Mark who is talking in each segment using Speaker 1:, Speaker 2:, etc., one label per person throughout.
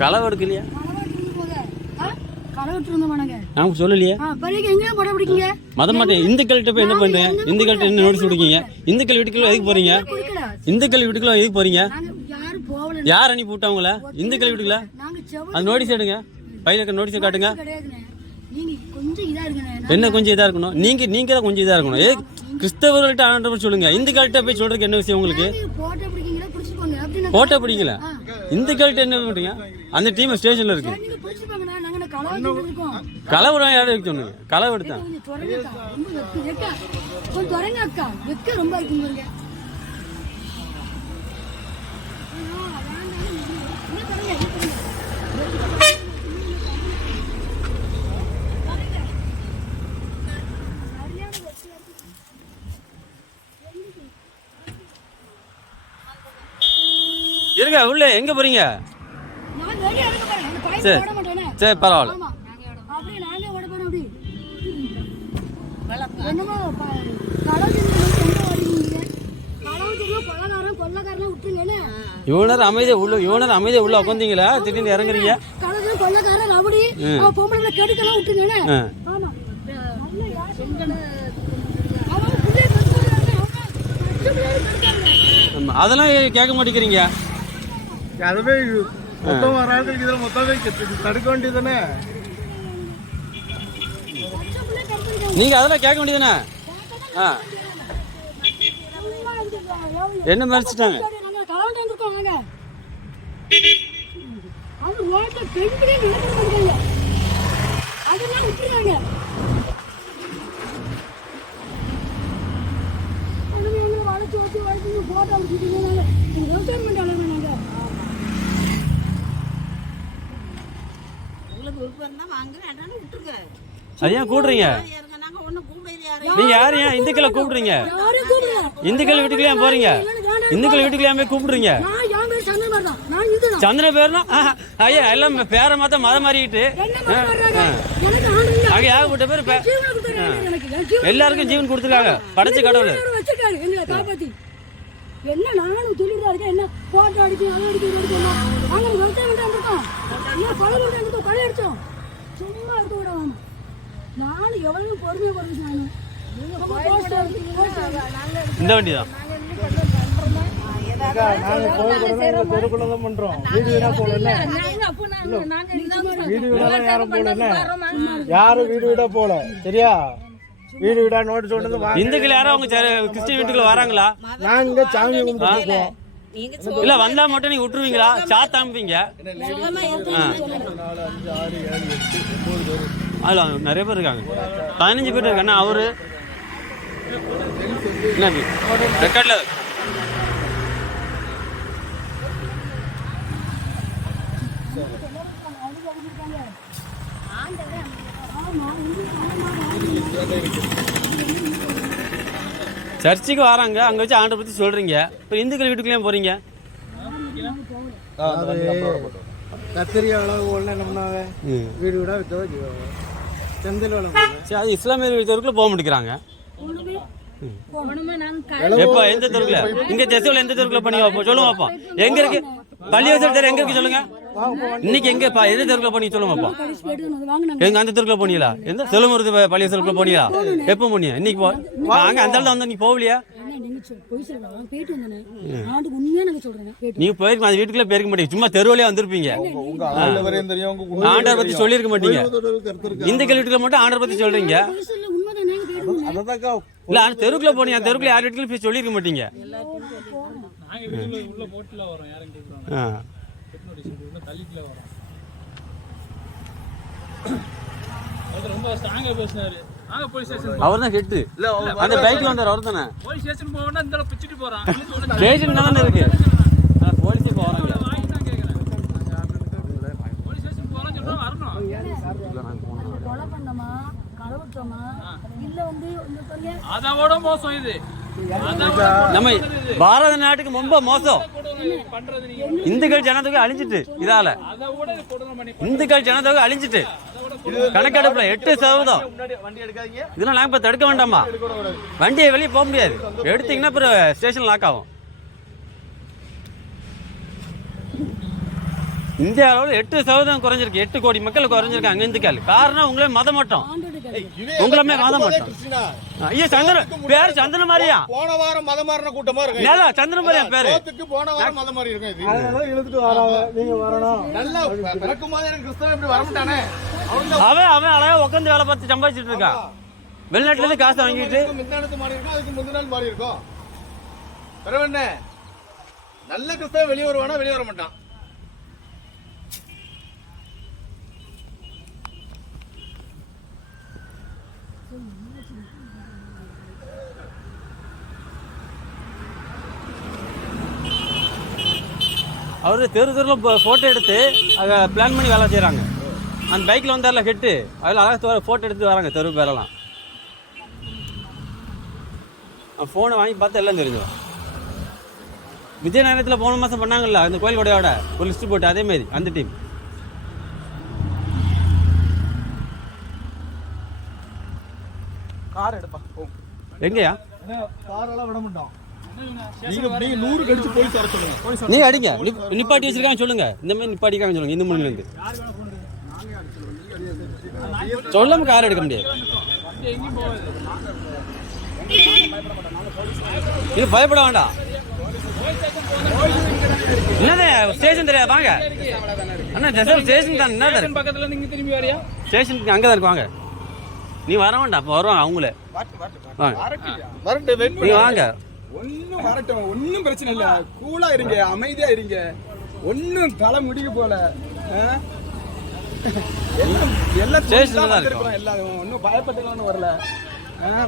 Speaker 1: களவு எடுக்கலையா? நான் சொல்லலையே. மதம் மாட்டேன் இந்துக்கள்கிட்ட போய் என்ன பண்றீங்க? இந்துக்கள்கிட்ட என்ன நோட்டீஸ் கொடுக்கீங்க? இந்துக்கள் வீட்டுக்குள்ள எதுக்கு போறீங்க? இந்துக்கள் வீட்டுக்குள்ள எதுக்கு போறீங்க? யார் அனுப்பி விட்டாங்கள இந்துக்கள் வீட்டுக்குள்ள? அது நோட்டீஸ் எடுங்க. பையில நோட்டீஸ் காட்டுங்க. என்ன கொஞ்சம் இதா இருக்கணும்? நீங்க நீங்க தான் கொஞ்சம் இதா இருக்கணும். ஏ கிறிஸ்தவர்கள்ட்ட ஆண்டவர் சொல்லுங்க. இந்துக்கள்கிட்ட போய் சொல்றதுக்கு என்ன விஷயம் உங்களுக்கு?
Speaker 2: போட்டோ
Speaker 1: பிடிக்கல. இந்துக்கள்கிட்ட என்ன பண்றீங்க? அந்த டீம் ஸ்டேஷன்ல இருக்கு. கலவரம் யாரும் இருக்கு சொன்னீங்க? களவு எடுத்தேன்
Speaker 2: கொஞ்சம் துறங்க அக்கா ரொம்ப வெக்க வெக்க கொஞ்சம் துறங்க அக்கா வெக்க ரொம்ப இருக்குங்க பாருங்க ஆ, வேண்டாம், இன்னும் துறங்க, இன்னும் துறங்க. சரியான வெக்கையா இருக்கு.
Speaker 1: இருங்க உள்ள எங்க போறீங்க
Speaker 2: நான் வெளியே எடுக்க போறேன். இந்த பையன்
Speaker 1: சரி.
Speaker 2: போட மாட்டேனே.
Speaker 1: சரி பரவாயில்ல
Speaker 2: ஆமா. அப்படியே நானே ஓட போறேன் அப்படி. என்னமோ ப- களவு தெரிஞ்சவங்க எங்க? ஓடுறீங்க? களவு தெரியும், கொலைகாரன், கொள்ளைக்காரனை விட்டுருங்கண்ணே.
Speaker 1: இவனர் அமைதியா உள்ள இவனர் அமைதியா உள்ள உட்காந்தீங்களா திடீர்னு இறங்குறீங்க.
Speaker 2: கொள்ளைக்காரன், ரவுடி, அவன் பொம்பளை கெடுக்கலாம். ஆமா,
Speaker 1: அதெல்லாம் கேட்க மாட்டேங்கிறீங்க.
Speaker 3: அதுவே மொத்தம் வராது இதுல மொத்தமே கெட்டு- தடுக்க
Speaker 2: கெடுக்கிறாங்க.
Speaker 1: நீங்க அதெல்லாம் கேட்க வேண்டியதுதானே? ஆ. என்ன மறைச்சிட்டாங்க?
Speaker 2: சரி, நாங்க களவாண்டு வந்திருக்கோம், வாங்க. அவங்க ரோட்ல பெண்களே நடக்க மாட்டாங்க. அதெல்லாம் விட்டுருக்காங்க. அவங்க எங்களை வளைச்சு வச்சு வளைச்சு photo எடுத்துக்கிட்டு நாங்க எங்க entertainment ஆளுங்க நாங்க.
Speaker 4: உங்களுக்கு விருப்பம் இருந்தா வாங்க வேண்டாம்னு விட்டுருங்க
Speaker 1: அது ஏன் கூடுறீங்க?
Speaker 4: நாங்க
Speaker 1: யாரும் ஏன் இந்துக்களை கூப்பிடுறீங்க. இந்துக்கள் வீட்டுக்குள்ள ஏன் போறீங்க. இந்துக்கள் வீட்டுக்குள்ள ஏன் போய் கூப்பிடுறீங்க. சந்திர பேர்னா? ஆஹா, ஐயா எல்லாம் பேரை மாத்த மதம் மாறிக்கிட்டு. அங்க ஏகப்பட்ட பேர்? எல்லாருக்கும் ஜீவன் கொடுத்துருக்காங்க. படைச்ச கடவுள்.
Speaker 2: என்ன நானும் சொல்லிட்டு இருக்கேன் என்ன போட்டோ அடிச்சு அதை அடிச்சு இது அடிச்சு நாங்க விவசாயம் பண்ணிட்டு இருக்கோம் என்ன கொலை பண்ணிட்டு இருக்கோம் கொலை அடிச்சோம். சும்மா இருக்க விட வேணும் நானும் எவ்வளவு பொறுமையா பொறுமை நானும்.
Speaker 1: இந்த வண்டி தான்
Speaker 3: யாரும் வீடு வீடா போல சரியா? வீடு வீடா நோட்டு சொன்னது
Speaker 1: இந்துக்கள் யாரும் அவங்க ச- கிறிஸ்டின் வீட்டுக்குள்ள வராங்களா?
Speaker 3: நாங்க சாமி கும்பிட்டு
Speaker 1: இல்ல வந்தா மட்டும் நீங்க விட்டுருவீங்களா? சாத்த
Speaker 4: இருக்கு
Speaker 1: அதுல நிறைய பேர் இருக்காங்க. பதினஞ்சு பேர் இருக்காங்க. அவரு? என்ன ரெக்கார்ட்ல சர்ச்சுக்கு வராங்க. அங்க வச்சு ஆண்டை பத்தி சொல்றீங்க. இப்போ இந்துக்கள் வீட்டுக்குள்ளேயும் போறீங்க.
Speaker 3: கத்திரி அளவு ஒண்ணு என்ன பண்ணாங்க வீடு வீடா வித்தவா செய்வாங்க. செந்தில் வளம்
Speaker 1: சரி அது இஸ்லாமிய தெருவுக்குள்ள போக மாட்டேங்கிறாங்க. எப்ப எந்த தெருவுல இங்க தெசவுல எந்த தெருவுல பண்ணி வைப்போம் சொல்லுங்க பாப்போம் எங்க இருக்கு? பள்ளிவாசல் தெரு எங்க இருக்கு சொல்லுங்க? இன்னைக்கு எங்க பா- எந்த தெருவுல பண்ணி சொல்லுங்க பாப்போம்
Speaker 2: கடைசி போயிட்டு வந்து வாங்கினாங்க
Speaker 1: எங்க அந்த தெருவுல போனீங்களா? எந்த? செல்வமருது பள்ளிவாசலுக்குள்ள போனீங்களா? எப்ப போனீங்க? இன்னைக்கு போ அங்க அந்த இடத்துல வந்து நீ போகலையா?
Speaker 2: நீங்க
Speaker 1: போயிருக்க அது வீட்டுக்குள்ள போயிருக்க மாட்டீங்க. சும்மா தெருவுலயே வந்திருப்பீங்க. ஆண்டர் பத்தி சொல்லியிருக்க மாட்டீங்க. இந்த வீட்டுல மட்டும் ஆண்டர் பத்தி சொல்றீங்க. இல்ல தெருக்குள்ள போனீங்க தெருக்குள்ள யார் வீட்டுல போய் சொல்லியிருக்க மாட்டீங்க. ஆ.
Speaker 5: ரொம்ப ஸ்ட்ராங்கா பேசினாரு. நாங்க போலீஸ் ஸ்டேஷன்
Speaker 1: அவர் தான் ஹெட்டு அந்த பைக்ல வந்தார் அவர் தானே
Speaker 5: போலீஸ் ஸ்டேஷன் போனா இந்த பிச்சுட்டு போறான்.
Speaker 1: ஸ்டேஷன் தானே இருக்கு? போலீஸே போறாங்க
Speaker 5: வாங்கி தான் கேக்குறேன் போலீஸ் ஸ்டேஷன் போறோம்னு சொன்னா வரணும்.
Speaker 2: கொலை பண்ணோமா களவுட்டோமா இல்ல வந்து இன்னொருத்தவங்க
Speaker 5: அதோட மோசம் இது.
Speaker 1: நம்ம பாரத நாட்டுக்கு ரொம்ப மோசம். இந்துக்கள் ஜனத்தொகை அழிஞ்சிட்டு இதால. இந்துக்கள் ஜனத்தொகை அழிஞ்சிட்டு கணக்கெடுப்புல எட்டு சதவீதம். இதெல்லாம் நாங்க இப்ப தடுக்க வேண்டாமா? வண்டியை வெளியே போக முடியாது. எடுத்தீங்கன்னா அப்புறம் ஸ்டேஷன் லாக் ஆகும். இந்திய அளவில் எட்டு சதவீதம் குறைஞ்சிருக்கு. எட்டு கோடி மக்கள் குறைஞ்சிருக்காங்க இந்துக்கள். காரணம் உங்களே மதம் மட்டும். உங்களுமே மத மாட்டோம் ஐயா சந்திர பேர் சந்திர மாதிரியா?
Speaker 3: போன வாரம் மதம் மாறின கூட்டமா இருக்கு
Speaker 1: நேரா சந்திர மாதிரியா பேரு?
Speaker 3: போன வாரம் மதம் மாறி இருக்கும் இது.
Speaker 6: அதனால இழுத்துட்டு வராங்க நீங்க வரணும்.
Speaker 3: நல்லா பிறக்கும் போது எனக்கு கிறிஸ்தவன் இப்படி வரமாட்டானே அவனுக்கு
Speaker 1: அவன் அவன் அழகா உட்காந்து வேலை பார்த்து சம்பாதிச்சிட்டு இருக்கான் வெளிநாட்டுல இருந்து காசு வாங்கிட்டு?
Speaker 3: முந்தானத்து மாறி இருக்கும் அதுக்கு முந்தின நாள் மாறி இருக்கும் என்ன நல்ல கிறிஸ்தவன் வெளியே வருவானா? வெளியே வர மாட்டான்.
Speaker 1: அவரு தெரு தெருவில் ஃபோட்டோ எடுத்து அதை பிளான் பண்ணி வேலை செய்கிறாங்க அந்த பைக்கில் வந்தார்ல ஹெட்டு அதில் அழகாக ஃபோட்டோ எடுத்து வராங்க தெரு பேரெல்லாம். ஃபோனை வாங்கி பார்த்தா எல்லாம் தெரிஞ்சிடும் விஜய் நேரத்தில் போன மாதம் பண்ணாங்கல்ல அந்த கோயில் கொடையோட ஒரு லிஸ்ட் போட்டு அதே மாதிரி அந்த டீம்
Speaker 6: கார் எடுப்பா
Speaker 1: எங்கேயா?
Speaker 6: காரெல்லாம் விட மாட்டோம்.
Speaker 3: நீங்க நீங்க நூறு கடிச்சு போலீஸ் வர சொல்லுங்க.
Speaker 1: நீ அடிங்க. நிப்- நிப்பாட்டி வச்சிருக்காங்க சொல்லுங்க. இந்த மாதிரி நிப்பாட்டிக்காங்க சொல்லுங்க. இந்த மணிலேருந்து சொல்லாம கார் எடுக்க முடியாது. இது பயப்பட வேண்டாம். என்னது? ஸ்டேஷன் தெரியாது? வாங்க. அண்ணா ஜெசல் ஸ்டேஷன் தான் என்ன?
Speaker 5: பக்கத்துல இருந்து இங்க திரும்பி வரியா?
Speaker 1: ஸ்டேஷனுக்கு அங்கே தான் இருக்கு. வாங்க. நீ வர வேண்டாம். அப்போ வருவாங்க அவங்களே. நீ வாங்க.
Speaker 6: ஒன்னும் வரட்டும் ஒன்னும் பிரச்சனை இல்ல. கூலா இருங்க அமைதியா இருங்க. ஒன்னும் தலை முடிக்க போல. ஆ? எல்லாம் எல்லாம் எல்லாம் ஒன்னும் பயப்பட்டுலாம் ஒண்ணும் வரல.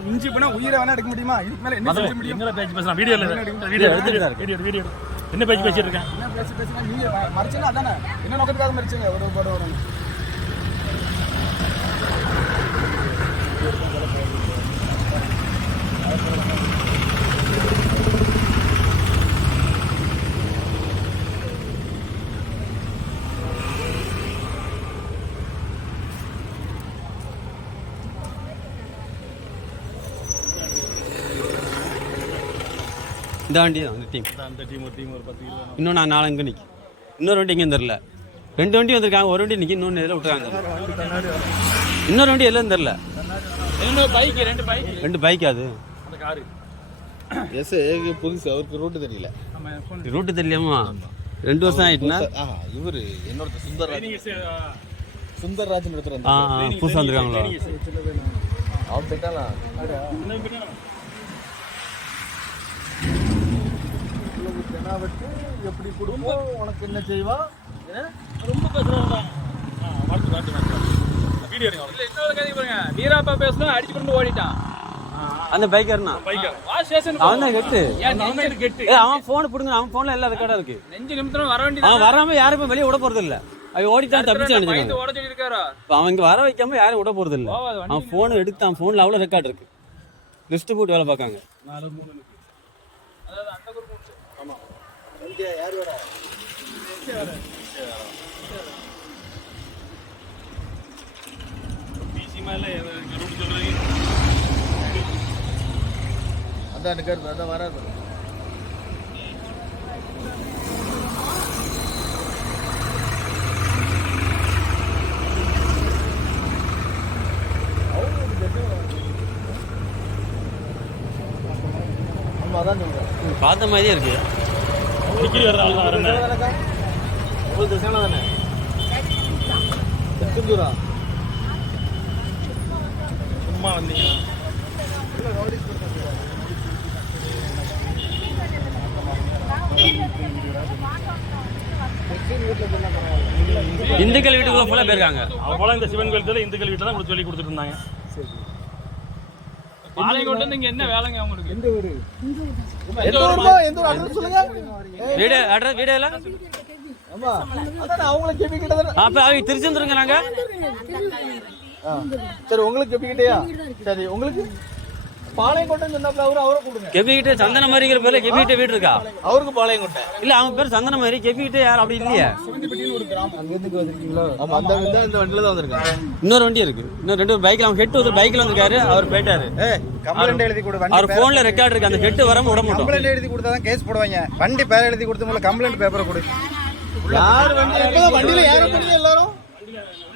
Speaker 6: மிஞ்சி போனா உயிரை வேணா எடுக்க முடியுமா? இதுக்கு மேல என்ன செய்ய முடியும்?
Speaker 5: என்ன பேச்சு பேசலாம் வீடியோ வீடியோ
Speaker 1: எடுத்துட்டு.
Speaker 5: வீடியோ வீடியோ என்ன பேச்சு பேசிட்டு இருக்கேன்?
Speaker 6: என்ன பேசி பேசினா நீங்க மறைச்சுன்னா அதானே? என்ன நோக்கத்துக்காக மறைச்சீங்க? ஒரு ஒரு ஒரு.
Speaker 1: வண்டி தான் இந்த டீம்
Speaker 5: அந்த டீம் ஒரு டீம் ஒரு பத்து கிலோ
Speaker 1: இன்னும் நான் நாலு நிற்கி இன்னொரு வண்டி எங்கேயும் தெரில. ரெண்டு வண்டி வந்திருக்காங்க ஒரு வண்டி நிற்கி இன்னொன்று இதில் விட்டுருக்காங்க இன்னொரு வண்டி எல்லாம் தெரில.
Speaker 5: ரெண்டு பைக் ரெண்டு பைக்
Speaker 1: ரெண்டு பைக் அது.
Speaker 5: அந்த காரு.
Speaker 3: எஸ் புதுசு அவருக்கு ரூட்டு தெரியல.
Speaker 1: ரூட்டு தெரியலையாமா ரெண்டு வருஷம் ஆயிட்டுனா?
Speaker 3: ஆஹா இவரு என்னோட சுந்தர்
Speaker 5: நீங்க
Speaker 3: சுந்தர்ராஜன் ஒருத்தர்
Speaker 1: புதுசாக வந்திருக்காங்களோ?
Speaker 3: அவன் போயிட்டானா
Speaker 6: தெனாவட்டு எப்படி கொடுப்போம்? உனக்கு என்ன செய்வா?
Speaker 5: ரொம்ப பேசுறாங்க வாழ்த்து வாழ்த்து வாழ்த்து. வீடியோ எடுங்க. இல்ல இன்னொரு கதை பாருங்க. வீராப்பா பேசணும் அடிச்சு கொண்டு ஓடிட்டான்.
Speaker 1: அந்த பைக் ஏறினா
Speaker 5: பைக் வா ஸ்டேஷன்
Speaker 1: அவன் தான் கெட்டு அவன் ஃபோன் பிடுங்க அவன் ஃபோனில் எல்லா ரெக்கார்டாக இருக்கு.
Speaker 5: நெஞ்சு நிமித்தம் வர வேண்டியது
Speaker 1: அவன் வராம யாரும் இப்போ வெளியே விட போறது இல்ல அவன் ஓடித்தான் தப்பிச்சு
Speaker 5: பயந்து
Speaker 1: நினைச்சாங்க
Speaker 5: ஓட சொல்லி இருக்காரோ
Speaker 1: அவன் இங்க வர வைக்காம யாரும் விட போறது இல்ல அவன் ஃபோன் எடுத்தான். ஃபோனில் அவ்வளோ ரெக்கார்ட் இருக்கு. லிஸ்ட் போட்டு வேலை பார்க்காங்க
Speaker 5: நாலு மூணு அதாவது அந்த குரூப் ஆமா இங்கே யார் ரூட்
Speaker 3: அதான் எனக்கு அதான் வராது. அதான்
Speaker 1: பார்த்த மாதிரியே இருக்கு.
Speaker 5: டிகிரி வர்ற ஆள் தான் வரேன்
Speaker 3: உங்களுக்கு தானே திருச்செந்தூரா
Speaker 5: சும்மா வந்தீங்க
Speaker 1: இந்துக்கள் வீட்டுக்குள்ள ஃபுல்லாக போயிருக்காங்க
Speaker 5: போல இந்த சிவன் கோயில் இந்துக்கள் வீட்டில் தான் உங்களுக்கு சொல்லி கொடுத்துட்டு இருந்தாங்க பாளையங்கோட்டை இருந்து இங்க என்ன வேலைங்க அவங்களுக்கு
Speaker 6: எந்த ஊரு?
Speaker 3: எந்த ஊர்மா எந்த ஊர்? அட்ரஸ் சொல்லுங்க.
Speaker 1: வீடு அட்ரஸ் வீடு எல்லாம்?
Speaker 3: ஆமா. அதான் அவங்கள கேபி கிட்ட தானே
Speaker 1: அப்போ அவங்க திருச்செந்தூருங்க நாங்க.
Speaker 3: சரி உங்களுக்கு கேபி கிட்டயா? சரி உங்களுக்கு? பாளையங்கோட்டை சொன்னாப்ல அவரு அவரை கொடுங்க
Speaker 1: கெபி கிட்ட சந்தன மாதிரிங்கிற பேர்ல கெபி கிட்ட வீடு இருக்கா?
Speaker 3: அவருக்கு பாளையங்கோட்டை.
Speaker 1: இல்ல அவன் பேர் சந்தன மாதிரி கெபி கிட்ட யாரும் அப்படி இல்லையே
Speaker 3: ஆமா அந்த இந்த இந்த வண்டியில தான் வந்திருக்காங்க
Speaker 1: இன்னொரு வண்டி இருக்கு. இன்னும் ரெண்டு பைக்ல அவன் ஹெட் ஒரு பைக்ல வந்திருக்காரு அவர் போயிட்டாரு.
Speaker 7: கம்ப்ளைண்ட் எழுதி கொடு வண்டி
Speaker 1: அவர் போன்ல ரெக்கார்ட் இருக்கு அந்த ஹெட் வராம விட மாட்டோம்.
Speaker 7: கம்ப்ளைண்ட் எழுதி கொடுத்தா தான் கேஸ் போடுவாங்க. வண்டி பேர் எழுதி கொடுத்து முதல்ல கம்ப்ளைண்ட் பேப்பரை கொடு.
Speaker 3: யார் வண்டி வண்டியில யார பண்ணி எல்லாரும்?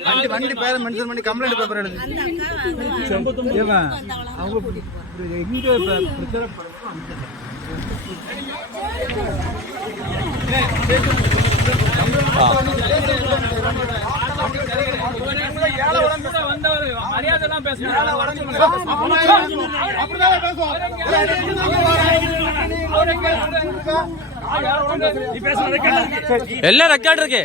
Speaker 7: வண்டி வண்டி பேர மென்ஷன் பண்ணி கம்ப்ளைண்ட் பேப்பர் எழுதி.
Speaker 4: அவங்க
Speaker 3: பேசுவோம்
Speaker 1: எல்லாம் ரெக்கார்ட் இருக்கு.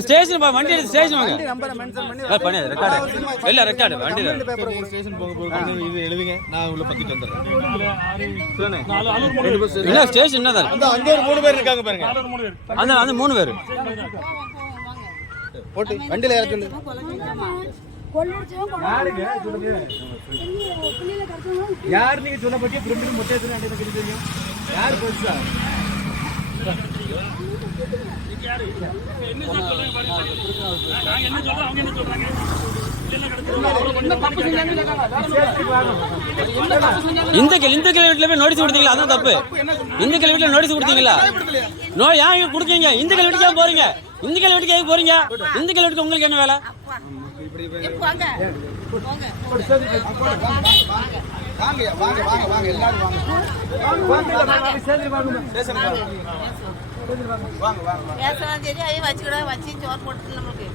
Speaker 1: ஸ்டேஷன் வண்டி எடுத்து ஸ்டேஷன் வாங்க.
Speaker 7: நம்பரை மென்ஷன் பண்ணி
Speaker 1: ரெக்கார்டு இல்ல ரெக்கார்டு வண்டியில்
Speaker 7: பேப்பர்
Speaker 3: ஸ்டேஷன் போங்க போங்க இது எழுதுங்க நான் உள்ள பத்திட்டு வந்துடுறேன்
Speaker 1: என்ன ஸ்டேஷன் என்ன தான்
Speaker 3: அந்த அங்க ஒரு மூணு பேர் இருக்காங்க பாருங்க.
Speaker 1: அந்த அந்த மூணு பேர்.
Speaker 7: போட்டு வண்டியில ஏற சொல்லு
Speaker 6: யார் நீங்க சொன்ன பத்தி திரும்பி மொட்டை யார் பெருசா
Speaker 1: இந்த இந்த கிளி வீட்டுல போய் நோட்டீஸ் கொடுத்தீங்களா? அதான் தப்பு. இந்த கிளி வீட்டுல நோட்டீஸ் கொடுத்தீங்களா? நோ ஏன் இங்க கொடுக்கீங்க இந்த ஏன் போறீங்க? இந்த கிளி வீட்டுக்கு ஏன் போறீங்க? இந்த கிளி வீட்டுக்கு உங்களுக்கு என்ன வேலை?
Speaker 4: போங்க போங்க
Speaker 7: வாங்க வாங்க வாங்க. வாங்க எல்லாரும் வாங்க.
Speaker 4: பேசலாம் தெரியும் அதையும் வச்சுக்கிட வச்சு சோறு போட்டு நம்மளுக்கு.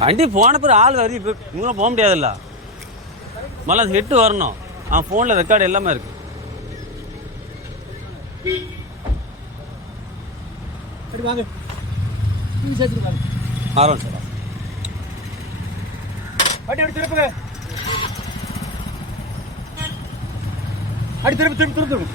Speaker 1: வண்டி போன பிறகு ஆள் வருது இப்போ இவங்க போக முடியாதுல்ல. மళ్ళీ ஹெட்டு வரணும். ஆ ஃபோனில் ரெக்கார்டு எல்லாமே இருக்கு.
Speaker 6: வாங்க.
Speaker 1: ஆரோன் சார்
Speaker 6: வண்டி அப்படி அடி திருப்பி திருப்பி திருப்பி திரும்ப.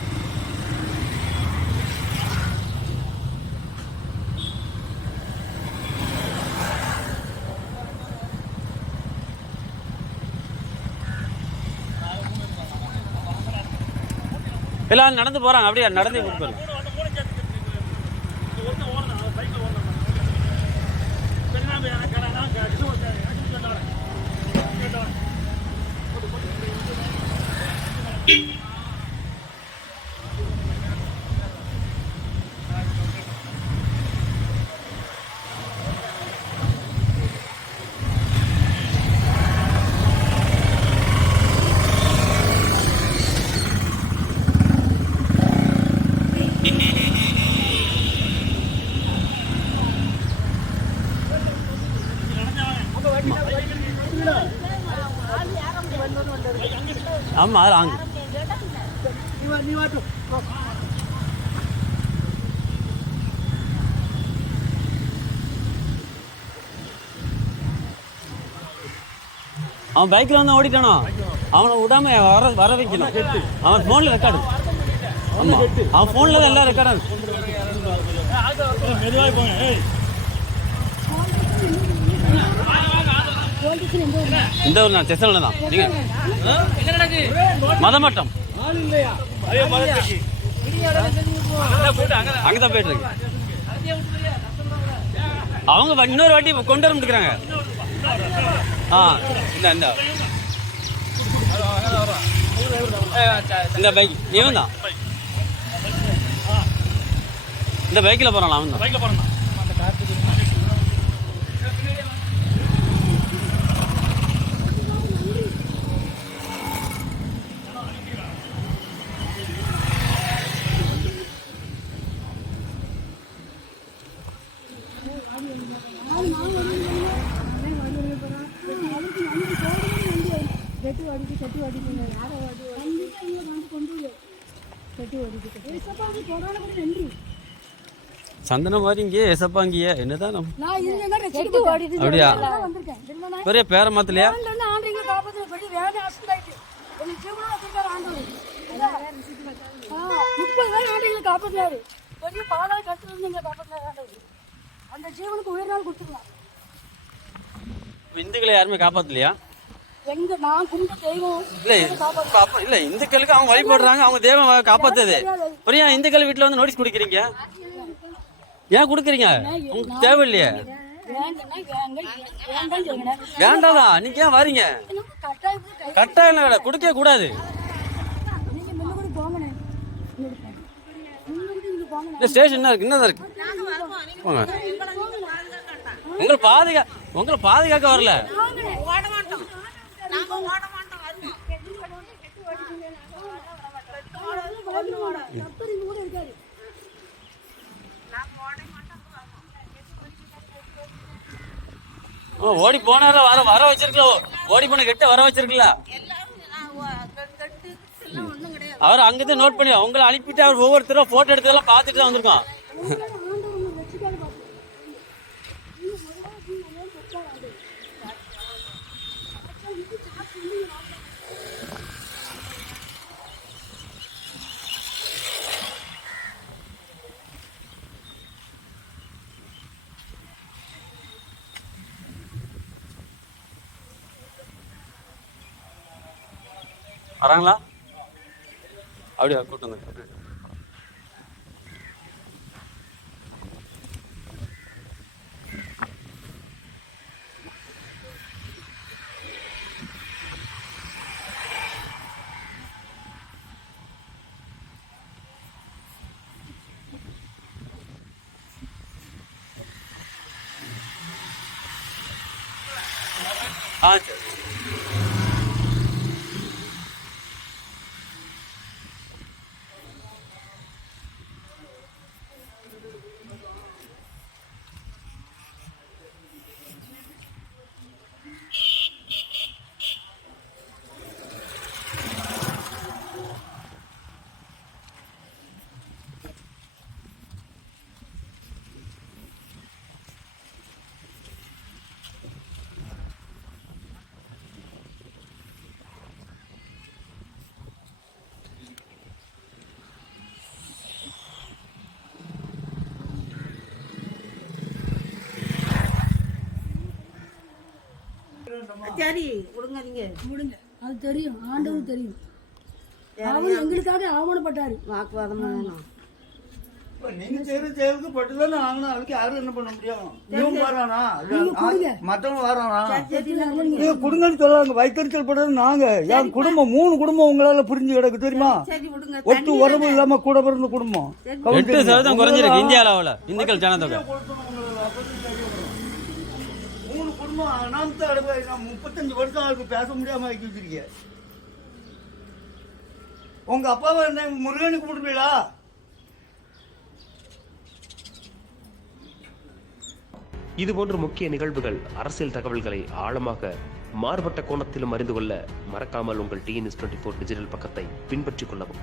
Speaker 1: எல்லாம் நடந்து போகிறாங்க அப்படியே? நடந்து போகிறாங்க Thank you. ஆமாம் அது ஆங்கு. அவன் பைக்கில் வந்து ஓடிட்டானோ? அவனை விடாம வர வர வைக்கணும். அவன் ஃபோனில் ரெக்கார்டு ஆமாம் அவன் ஃபோனில் தான் எல்லாம் ரெக்கார்டாக இருக்கு இந்த ஊர் தான் செசனில் தான். நீங்கள் மதமட்டம். அங்கே தான் போயிட்டு இருக்கு. அவங்க இன்னொரு வாட்டி கொண்டு வர முடிக்கிறாங்க. ஆ இந்த இந்த. இந்த பைக். இவன் தான் இந்த பைக்கில் போகிறான் அவன் தான்
Speaker 5: பைக்கில் போறேன்
Speaker 2: கட்டி ஓடிட்டு கட்டி ஓடிட்டு யாரை ஓடி கண்டிப்பா இங்க வந்து கொண்டு வரு. கட்டி ஓடிட்டு ஏசப்பாவுக்கு கொரோனா கூட நன்றி
Speaker 1: சந்தன மாதிரி இங்கே எசப்பா இங்கேயே என்னதான் நம்ம
Speaker 2: நான் இருந்தேன்னா கட்டி ஓடிட்டு
Speaker 1: அப்படியா?
Speaker 2: வந்திருக்கேன் தெரியுமா நான்?
Speaker 1: பெரிய பேரை மாத்தலையா
Speaker 2: வேன்ல இருந்து ஆண்டவங்க காப்பாத்துல பெரிய வேலை ஆக்சிடென்ட் எனக்கு ஜீவனம் வச்சிருக்காரு ஆண்டவர் இல்ல? ஆ, முப்பது பேர் ஆண்டவங்களை காப்பாத்தினாரு பெரிய பாலாய கட்டுறது எங்களை காப்பாற்ற வேண்டாம் அந்த ஜீவனுக்கு உயிர் நாள் கொடுத்துக்கலாம்
Speaker 1: இந்துக்களை யாருமே காப்பாத்தலையா?
Speaker 2: எங்க நான் கும்பிட்ட தெய்வம்
Speaker 1: இல்ல இந்துக்களுக்கு அவங்க வழிபடுறாங்க அவங்க வ- காப்பாத்துது. ஏன் இந்துக்கள் வீட்டுல வந்து நோட்டீஸ் கொடுக்குறீங்க? ஏன் கொடுக்குறீங்க உங்களுக்கு தேவையில்லையே
Speaker 2: வேண்டாம்
Speaker 1: நீங்க ஏன் வாரீங்க கட்டாயம் இல்லை கொடுக்கவே கூடாது இந்த ஸ்டேஷன் என்ன இருக்கு என்னதான் இருக்கு போங்க உங்களை பாதுகா உங்களை பாதுகாக்க வரல
Speaker 4: ஓட மாட்டோம் நாங்க ஓட மாட்டோம் வருவோம்
Speaker 2: கத்தர் இங்க கூட இருக்காரு
Speaker 1: ஓ, ஓடி போனார? வர வர வச்சிருக்கலாம் ஓடி போன கெட்ட வர
Speaker 4: கிடையாது.
Speaker 1: அவர் அங்கிருந்து நோட் பண்ணி உங்களை அனுப்பிட்டு அவர் ஒவ்வொருத்தரும் போட்டோ எடுத்ததெல்லாம் பார்த்துட்டு தான் வந்திருக்கோம்
Speaker 2: ஆண்டவர் உங்களை ரட்சிக்காத பார்த்து நீங்க முதல்ல நீங்க ஏன் பெற்றார் ஆண்டு
Speaker 1: வராங்களா அப்படியா கூட்டு வந்து ஆ சரி
Speaker 4: சரி
Speaker 2: முடிங்க அது தெரியும். ஆண்டவர் தெரியும். அவர் எங்களுக்காக அவமானப்பட்டாரு.
Speaker 4: வாக்குவாதம்
Speaker 7: நீங்க செய்யற செயலுக்கு பட்டுதானே ஆகணும் அதுக்கு யாரும் என்ன பண்ண முடியும்? இவன் வரானா. மத்தவங்க வரானா?
Speaker 2: நீங்க
Speaker 7: கொடுங்கன்னு சொல்லாங்க வைத்தறிச்சல் படுறது நாங்க. என் குடும்பம்? மூணு குடும்பம் உங்களால புரிஞ்சு கிடக்கு தெரியுமா? ஒட்டு உறவு இல்லாம கூட பிறந்த குடும்பம்.
Speaker 1: எட்டு சதவீதம் குறைஞ்சிருக்கு இந்திய அளவில் இந்துக்கள் ஜனத்தொகை.
Speaker 7: மூணு குடும்பம் அனாமத்த நான் முப்பத்தஞ்சு வருஷம் அதுக்கு பேச முடியாம ஆக்கி வச்சிருக்கீங்க உங்க அப்பாவை என்ன முருகனுக்கு கும்பிடுவீங்களா
Speaker 8: இதுபோன்ற முக்கிய நிகழ்வுகள் அரசியல் தகவல்களை ஆழமாக மாறுபட்ட கோணத்திலும் அறிந்து கொள்ள மறக்காமல் உங்கள் டிஎன்எஸ் டுவெண்ட்டி ஃபோர் டிஜிட்டல் பக்கத்தை பின்பற்றிக் கொள்ளவும்.